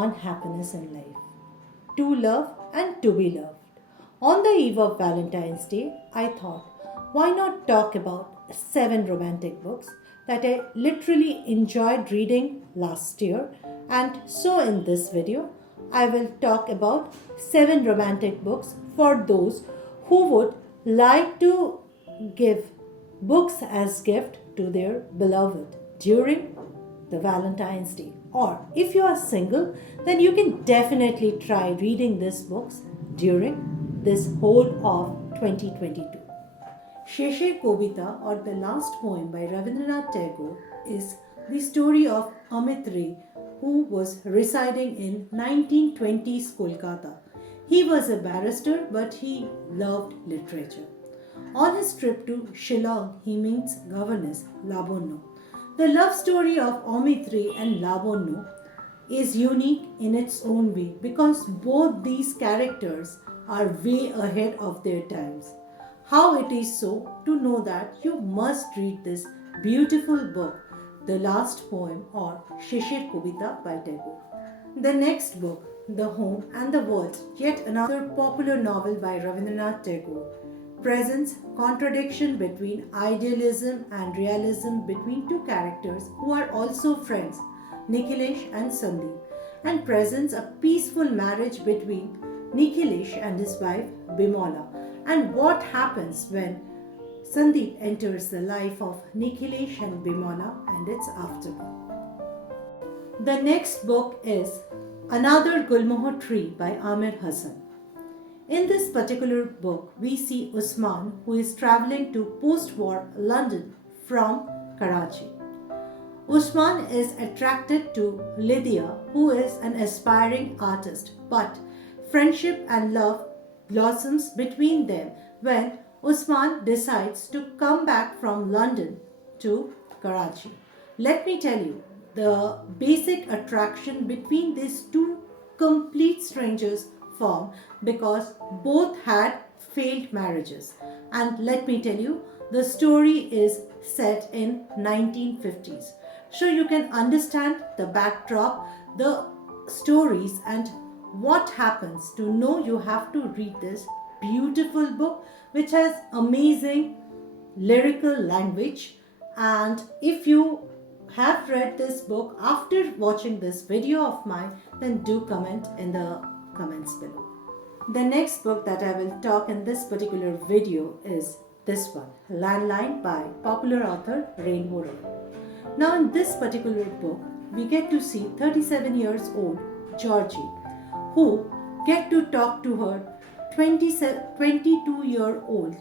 one happiness in life: to love and to be loved. On the eve of Valentine's Day, I thought, why not talk about 7 romantic books that I literally enjoyed reading last year? And so, in this video, I will talk about 7 romantic books for those who would like to give books as gift to their beloved during the Valentine's Day. Or if you are single, then you can definitely try reading these books during this whole of 2022. Sheshe Kobeta, or the last poem by Rabindranath Tagore, is the story of Amit Ray, who was residing in 1920s Kolkata. He was a barrister, but he loved literature. On his trip to Shillong, he meets governess Labonno. The love story of Amit Ray and Labonno is unique in its own way because both these characters are way ahead of their times. How it is so, to know that you must read this beautiful book, The Last Poem or Shishir Kobita by Tagore. The next book, The Home and the World, yet another popular novel by Rabindranath Tagore, presents contradiction between idealism and realism between two characters who are also friends, Nikhilesh and Sandeep, and presents a peaceful marriage between Nikhilesh and his wife Bimola, and what happens when Sandeep enters the life of Nikhilesh and Bimola and its aftermath. The next book is Another Gulmohar Tree by Amir Hassan. In this particular book, we see Usman, who is traveling to post-war London from Karachi. Usman is attracted to Lydia, who is an aspiring artist, but friendship and love blossoms between them when Usman decides to come back from London to Karachi. Let me tell you, the basic attraction between these two complete strangers formed because both had failed marriages. And let me tell you, the story is set in 1950s. So you can understand the backdrop, the stories, and what happens. To know, you have to read this beautiful book which has amazing lyrical language. And if you have read this book after watching this video of mine, then do comment in the comments below. The next book that I will talk in this particular video is this one, Landline by popular author Rainbow Roy. Now in this particular book, we get to see 37 years old Georgie, who get to talk to her 22-year-old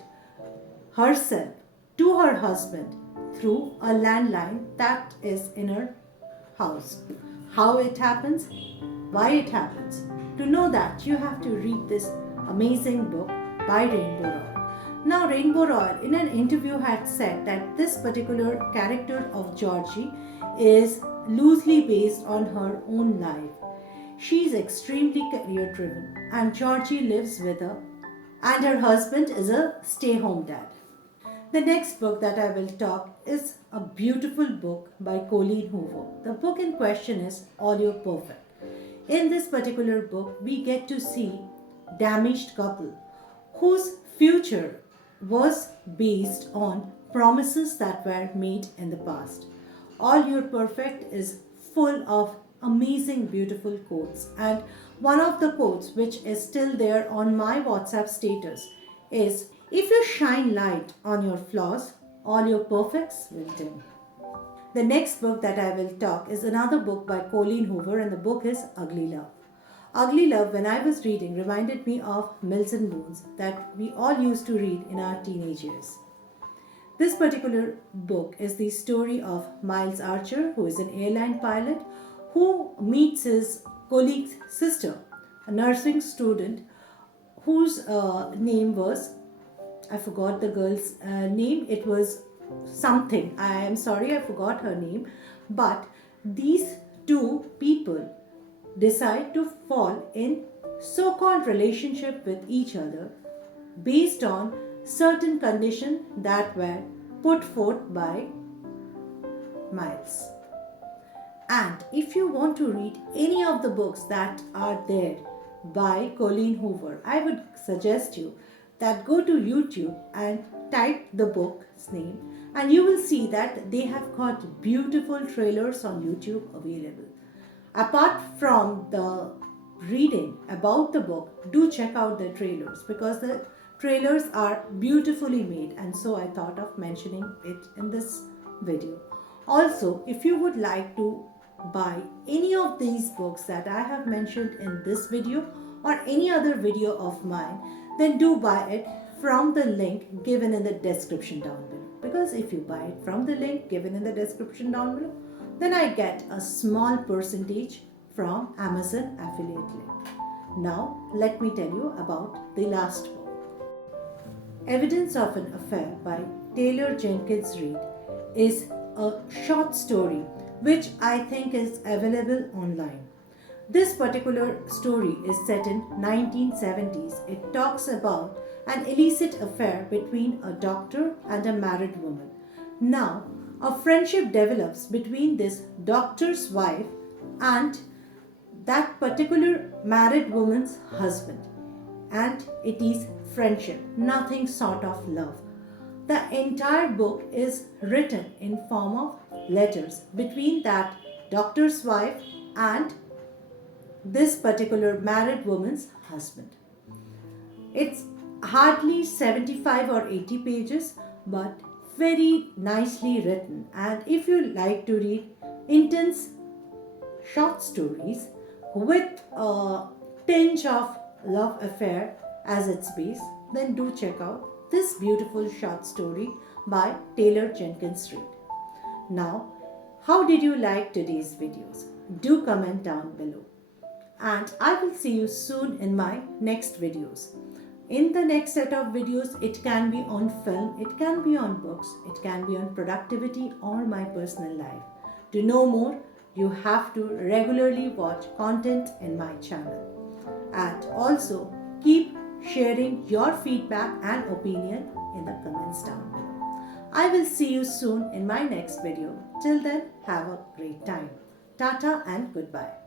herself, to her husband, through a landline that is in her house. How it happens, why it happens. To know that, you have to read this amazing book by Rainbow Roy. Now, Rainbow Roy in an interview had said that this particular character of Georgie is loosely based on her own life. She is extremely career driven and Georgie lives with her, and her husband is a stay-home dad. The next book that I will talk is a beautiful book by Colleen Hoover. The book in question is All You're Perfect. In this particular book, we get to see damaged couple whose future was based on promises that were made in the past. All You're Perfect is full of amazing beautiful quotes, and one of the quotes which is still there on my WhatsApp status is, if you shine light on your flaws, all your perfects will dim. The next book that I will talk is another book by Colleen Hoover, and the book is Ugly Love. Ugly Love, when I was reading, reminded me of Milton Boons that we all used to read in our teenage years. This particular book is the story of Miles Archer, who is an airline pilot, who meets his colleague's sister, a nursing student whose name was, I forgot the girl's name, it was something. I am sorry, I forgot her name. But these two people decide to fall in so-called relationship with each other based on certain conditions that were put forth by Miles. And if you want to read any of the books that are there by Colleen Hoover, I would suggest you that go to YouTube and type the book's name, and you will see that they have got beautiful trailers on YouTube available. Apart from the reading about the book, do check out the trailers because the trailers are beautifully made, and so I thought of mentioning it in this video. Also, if you would like to buy any of these books that I have mentioned in this video or any other video of mine, then do buy it from the link given in the description down below. Because if you buy it from the link given in the description down below, then I get a small percentage from Amazon affiliate link. Now, let me tell you about the last book. Evidence of an Affair by Taylor Jenkins Reid is a short story which I think is available online. This particular story is set in 1970s. It talks about an illicit affair between a doctor and a married woman. Now, a friendship develops between this doctor's wife and that particular married woman's husband. And it is friendship, nothing sort of love. The entire book is written in form of letters between that doctor's wife and this particular married woman's husband. It's hardly 75 or 80 pages, but very nicely written. And if you like to read intense short stories with a tinge of love affair as its base, then do check out this beautiful short story by Taylor Jenkins Reid. Now, how did you like today's videos? Do comment down below. And I will see you soon in my next videos. In the next set of videos, it can be on film, it can be on books, it can be on productivity or my personal life. To know more, you have to regularly watch content in my channel. And also, keep sharing your feedback and opinion in the comments down below. I will see you soon in my next video. Till then, have a great time. Tata and goodbye.